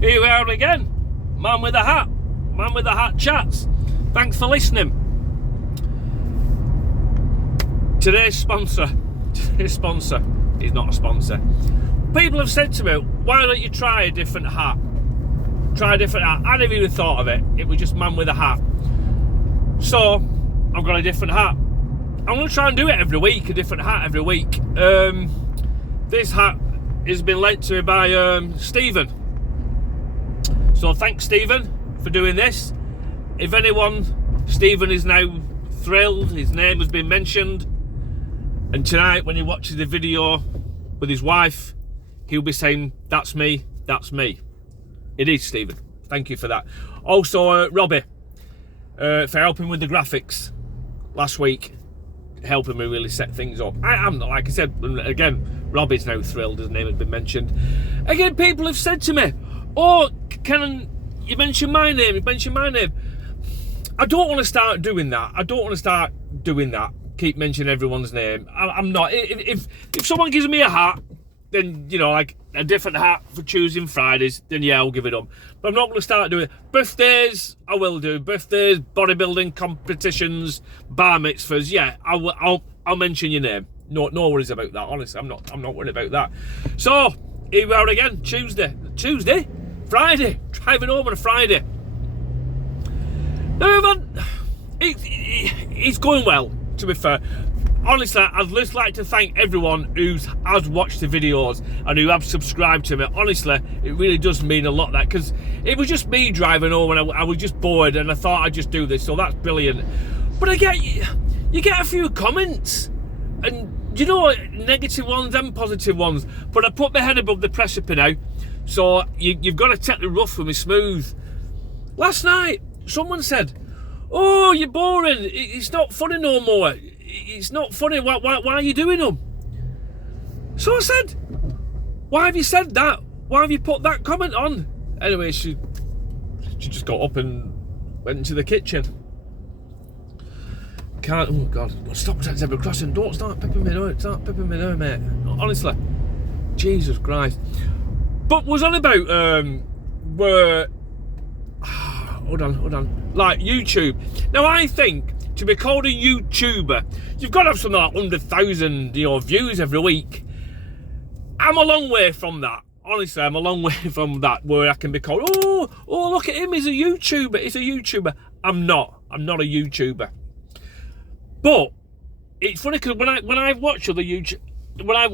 Here we are again. Man with a hat. Man with a hat chats. Thanks for listening. Today's sponsor is not a sponsor. People have said to me, why don't you try a different hat? Try a different hat. I never even thought of it. It was just man with a hat. So, I've got a different hat. I'm going to try and do it every week, a different hat every week. This hat has been lent to me by Stephen. So thanks, Stephen, for doing this. If anyone, Stephen is now thrilled, his name has been mentioned. And tonight, when he watches the video with his wife, he'll be saying, that's me, that's me. It is, Stephen. Thank you for that. Also, Robbie, for helping with the graphics last week, helping me really set things up. I'm not, like I said, again, Robbie's now thrilled, his name has been mentioned. Again, people have said to me, oh, can you mention my name? You mention my name. I don't want to start doing that. Keep mentioning everyone's name. I'm not. If someone gives me a hat, then, you know, like a different hat for choosing Fridays, then yeah, I'll give it up. But I'm not going to start doing it. Birthdays, I will do. Birthdays, bodybuilding competitions, bar mitzvahs, yeah, I'll mention your name. No worries about that. Honestly, I'm not worried about that. So here we are again, Friday, driving home on a Friday. Now, man, it's going well, to be fair. Honestly, I'd just like to thank everyone who has watched the videos and who have subscribed to me. Honestly, it really does mean a lot, that, because it was just me driving home and I was just bored and I thought I'd just do this, so that's brilliant. But you get a few comments, and you know, negative ones and positive ones, but I put my head above the precipice now, so you've got to take the rough with me smooth. Last night, someone said, oh, you're boring, it's not funny no more. It's not funny. Why are you doing them? So I said, why have you said that? Why have you put that comment on? Anyway, she just got up and went into the kitchen. Oh God, stop that zebra crossing. Don't start pipping me now, mate. Honestly, Jesus Christ. But was on about where hold on, like YouTube. Now I think to be called a YouTuber, you've got to have something like 100,000, views every week. I'm a long way from that. Honestly, I'm a long way from that, where I can be called, oh, look at him, he's a YouTuber. I'm not a YouTuber. But it's funny because when I watch other YouTube, when I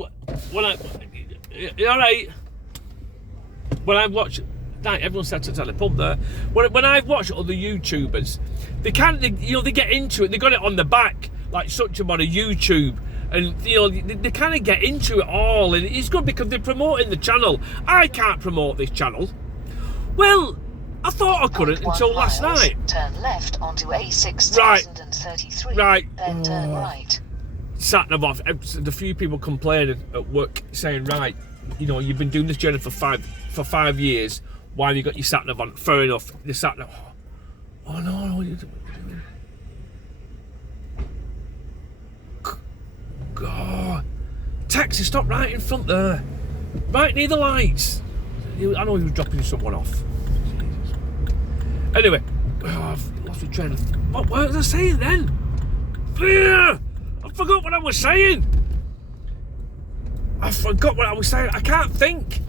watch. Right, everyone said to tell a pump there. When I've watched other YouTubers, they get into it. They got it on the back, like such them on a YouTube, and they kind of get into it all, and it's good because they're promoting the channel. I can't promote this channel. Well, I thought I couldn't until last night. Turn left onto A6033. Right. Then turn right. Sat nav off. A few people complaining at work, saying, right, you've been doing this journey for five years. Why have you got your sat nav on? Fair enough. The sat nav. Oh no! God! Taxi, stop right in front there. Right near the lights. I know he was dropping someone off. Anyway, I've lost my train of. What was I saying then? I forgot what I was saying. I can't think.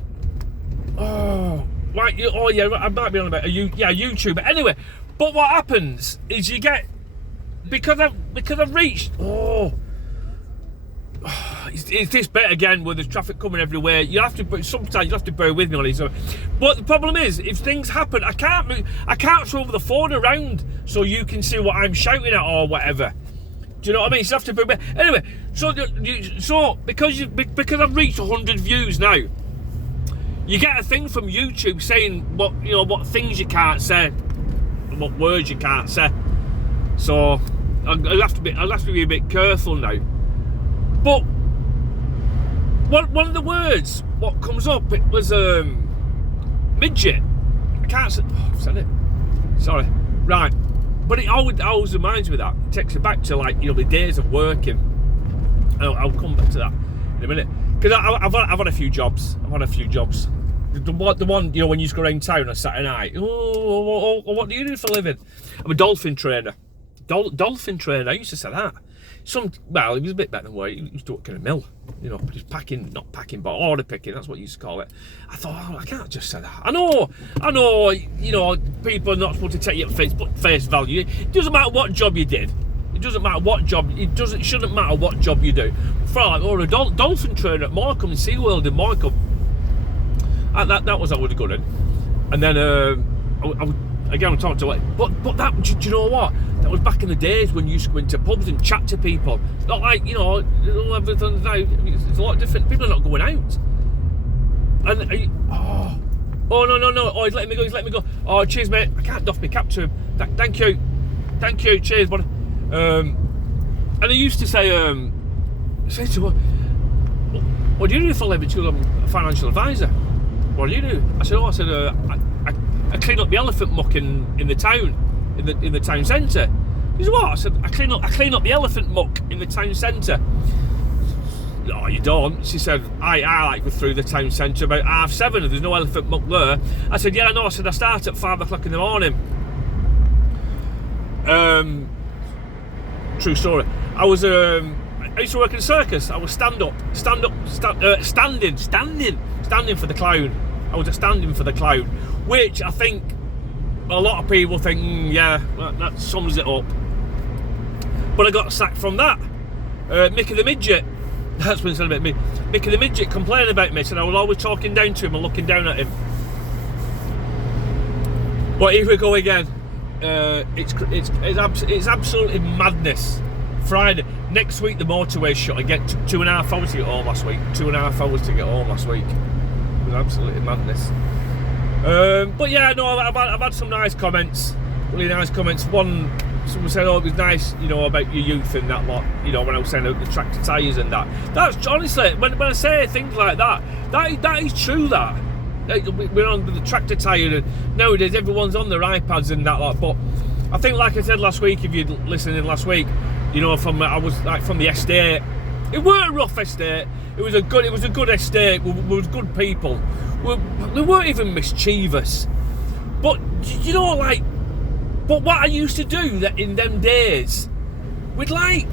Oh. Right, oh yeah, I might be on about a YouTuber. Anyway, but what happens is you get, because I've reached, it's this bit again where there's traffic coming everywhere. Sometimes you have to bear with me on it. But the problem is, if things happen, I can't throw the phone around so you can see what I'm shouting at or whatever. Do you know what I mean? So you have to bear with me. Anyway, so because I've reached 100 views now, you get a thing from YouTube saying what things you can't say, and what words you can't say. So I'll have to be a bit careful now. But one of the words what comes up, it was midget. I can't say. Oh, I've said it. Sorry. Right. But it always reminds me of that. It takes me back to the days of working. I'll come back to that in a minute, because I've had a few jobs. the one, you know, when you used to go around town on Saturday night. Oh, what do you do for a living? I'm a dolphin trainer. Dolphin trainer. I used to say that. Well, he was a bit better than what he used to work in a mill. You know, just not packing, but order picking. That's what you used to call it. I thought, I can't just say that. I know. You know, people are not supposed to take you at face value. It doesn't matter what job you did. It doesn't matter what job. It shouldn't matter what job you do. For like, or a dolphin trainer at Morecambe, SeaWorld in Morecambe. That was I would have gone in. And then I'm talking to it. But that, do you know what? That was back in the days when you used to go into pubs and chat to people. It's not like, you know, everything now. It's a lot different. People are not going out. And no. Oh, he's letting me go. Oh, cheers, mate. I can't doff my cap to him. Thank you. Cheers, buddy. And I used to say to her, what do you do for a living? She goes, I'm a financial advisor. What do you do? I said, I clean up the elephant muck in the town, in the town centre. She said, what? I said, I clean up the elephant muck in the town centre. No, you don't. She said, I like go through the town centre about 7:30 and there's no elephant muck there. I said, yeah, I know. I said, I start at 5 o'clock in the morning. True story. I used to work in a circus. I was standing for the clown. I was standing for the clown, which I think a lot of people think, yeah, that sums it up. But I got sacked from that. Mickey the Midget, that's when he said about me. Mickey the Midget complained about me, said I was always talking down to him and looking down at him. But here we go again. It's absolutely madness. Friday next week the motorway shut. I get 2.5 hours to get home last week. 2.5 hours to get home last week. It was absolutely madness. But yeah, no, I've had some nice comments. Really nice comments. Someone said, oh, it was nice, you know, about your youth and that lot, you know, when I was saying about the tractor tyres and that. That's honestly, when I say things like that is true. That we're on the tractor tyre, and nowadays everyone's on their iPads and that lot. But I think, like I said last week, if you're listening last week, you know, I was like from the estate. It weren't a rough estate. It was a good estate. We was good people. We weren't even mischievous. But you know, like, but what I used to do that in them days, we'd like,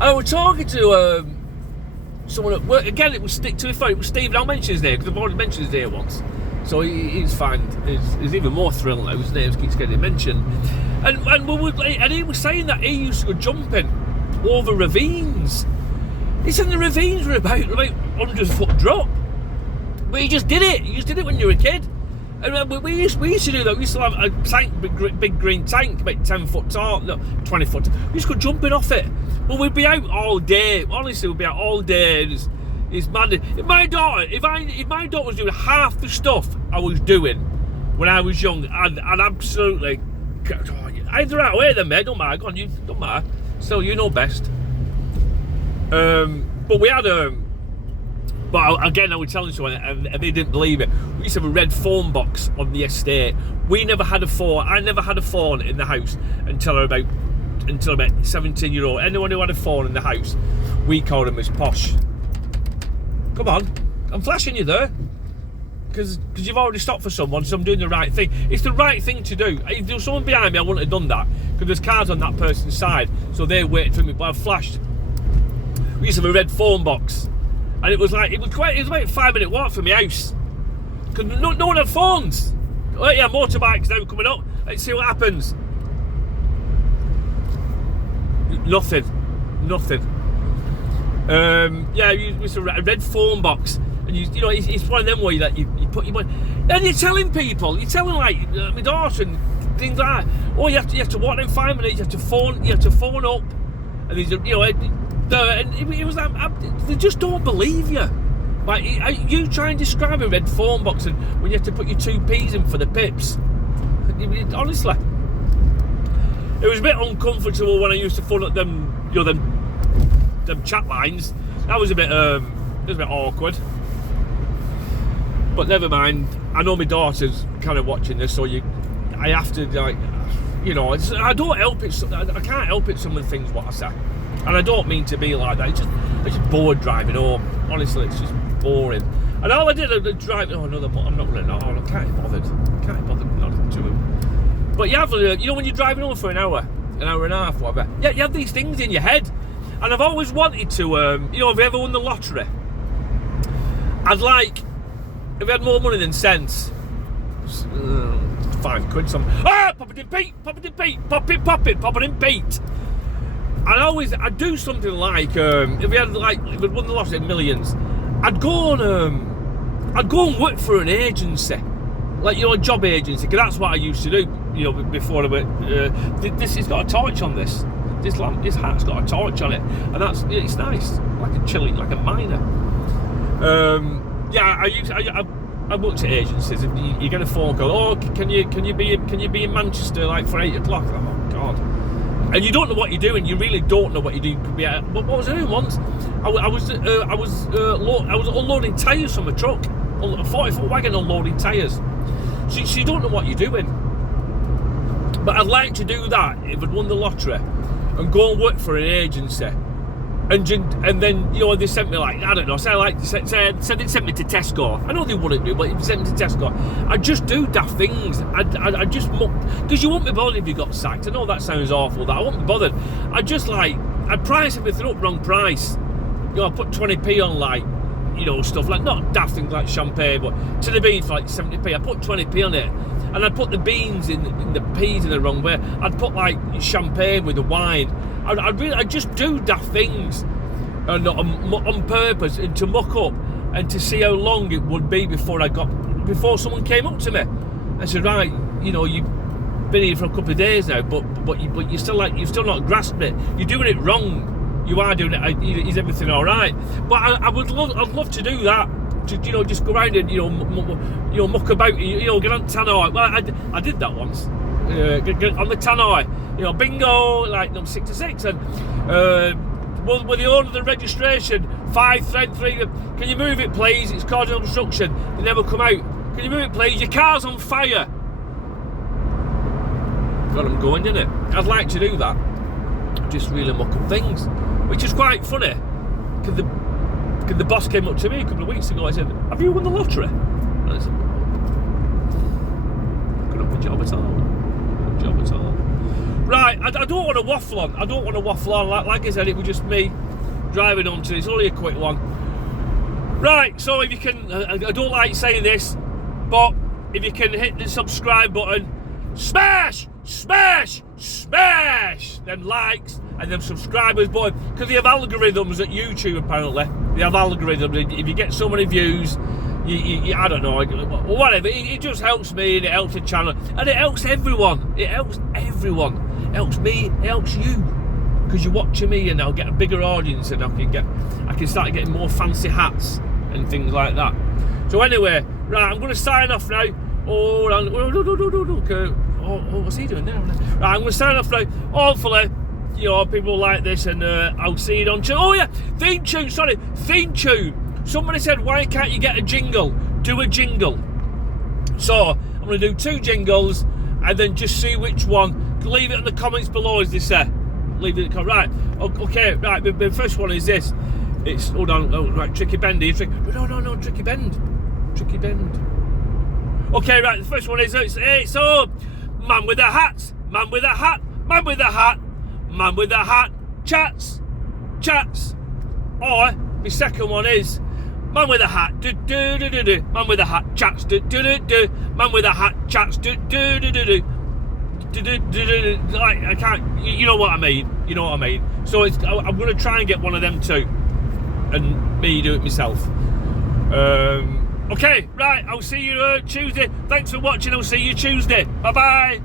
I was talking to someone at work. Again, it was Steve. I'll mention his name because I've already mentioned his name once. So he's fine. He's even more thrilled now. His name keeps getting mentioned. And he was saying that he used to go jumping over ravines. He said the ravines were about 100-foot drop. But he just did it. You just did it when you were a kid. And we used to do that. We used to have a tank, big green tank, about 10 foot tall, no, 20 foot. We used to go jumping off it. But we'd be out all day. Honestly, we'd be out all day. It's mad. If my daughter was doing half the stuff I was doing when I was young, I'd absolutely. I'd right away then, mate. Don't matter. Go on, you don't matter. Still, you know best. But we had But again, I was telling someone, and they didn't believe it. We used to have a red phone box on the estate. We never had a phone. I never had a phone in the house until about 17-year-old. Anyone who had a phone in the house, we called them as posh. Come on, I'm flashing you there. Because you've already stopped for someone, so I'm doing the right thing. It's the right thing to do. If there was someone behind me, I wouldn't have done that. Because there's cars on that person's side, so they waited for me, but I flashed. We used to have a red phone box. And it was about a 5-minute walk from my house. Because no one had phones. Oh yeah, motorbikes now coming up. Let's see what happens. Nothing. Yeah, you used to have a red phone box. And you know, it's one of them where you put your money. And you're telling people, like my daughter and things like that. Oh, you have to walk in 5 minutes. You have to phone up, and these, you know, and it was like they just don't believe you. Like you try and describe a red phone box, and when you have to put your 2p's in for the pips. Honestly, it was a bit uncomfortable when I used to phone up them, you know, them chat lines. That was a bit awkward. But never mind. I know my daughter's kind of watching this, so I have to, like, you know, I don't help it. I can't help it. Some of the things what I say, and I don't mean to be like that. It's just bored driving home. Honestly, it's just boring. And all I did was drive. Oh no, I'm not running. Oh, I can't be bothered. Can't be bothered not to him. But you have, you know, when you're driving home for an hour and a half, whatever. Yeah, you have these things in your head. And I've always wanted to. You know, have you ever won the lottery? I'd like, if we had more money than sense, £5 some. Ah, pop it in Pete, pop it in Pete, pop it in Pete. I'd do something like, if we had like, if we'd won the lottery millions, I'd go and work for an agency, like, you know, a job agency, because that's what I used to do, you know, before I went. This has got a torch on this. This hat's got a torch on it, and it's nice, like a chilly, like a miner. Yeah, I worked at agencies, and you get a phone call. Oh, can you be in Manchester like for 8 o'clock? Oh God! And you don't know what you're doing. You really don't know what you're doing. But what was I doing once? I was unloading tyres from a truck, a 40-foot wagon unloading tyres. So you don't know what you're doing. But I'd like to do that if I'd won the lottery and go and work for an agency. And then, you know, they sent me, like, I don't know, say they sent me to Tesco. I know they wouldn't do, but if they sent me to Tesco, I'd just do daft things. I'd just muck, because you won't be bothered if you got sacked. I know that sounds awful, that I won't be bothered. I'd price everything up wrong price. You know, I put 20p on, like, you know, stuff like, not daft things like champagne, but to the beans for like 70p. I put 20p on it, and I'd put the beans in the peas in the wrong way. I'd put like champagne with the wine. I'd just do daft things and on purpose, and to muck up and to see how long it would be before someone came up to me and said, right, you know, you've been here for a couple of days now, but you're still like, you've still not grasped it. You're doing it wrong. You are doing it. Is everything all right? But I'd love to do that. To, you know, just go around and muck about. You know, get on tannoy. Well, I did that once. Get on the tannoy. You know, bingo, like number 6 to 6, and with the owner of the registration, 533. Can you move it, please? It's causing obstruction. They never come out. Can you move it, please? Your car's on fire. Got them going, didn't it? I'd like to do that. Just really muck up things, which is quite funny. Because the boss came up to me a couple of weeks ago. I said, "Have you won the lottery?" And I said, "Could not be a job at all. No job at all." Right, I don't want to waffle on. Like I said, it was just me driving on to. It's only a quick one. Right, so if you can, I don't like saying this, but if you can hit the subscribe button, smash them likes and them subscribers button, because they have algorithms at YouTube apparently. They have algorithms. If you get so many views, you I don't know, whatever. It just helps me, and it helps the channel, and it helps everyone. It helps everyone. It helps me. It helps you, because you're watching me, and I'll get a bigger audience, and I can start getting more fancy hats and things like that. So anyway, right, I'm going to sign off now. Oh, what's he doing now? Right, I'm going to sign off now. Hopefully, you know, people like this, and I'll see it on tune. Oh yeah, theme tune. Somebody said, why can't you get a jingle? Do a jingle. So I'm going to do 2 jingles, and then just see which one. Leave it in the comments below, as they say. Leave it in the comments. Right, okay, right. The first one is this. It's, hold on, oh, right, Tricky Bend. No, Tricky Bend. Okay, right, the first one is, it's man with a hat, chats. Or, my second one is, man with a hat, man with a hat, chats, man with a hat, chats, like, I can't, you know what I mean, so I'm going to try and get one of them too, and me do it myself. Okay, right, I'll see you Tuesday. Thanks for watching. I'll see you Tuesday. Bye bye.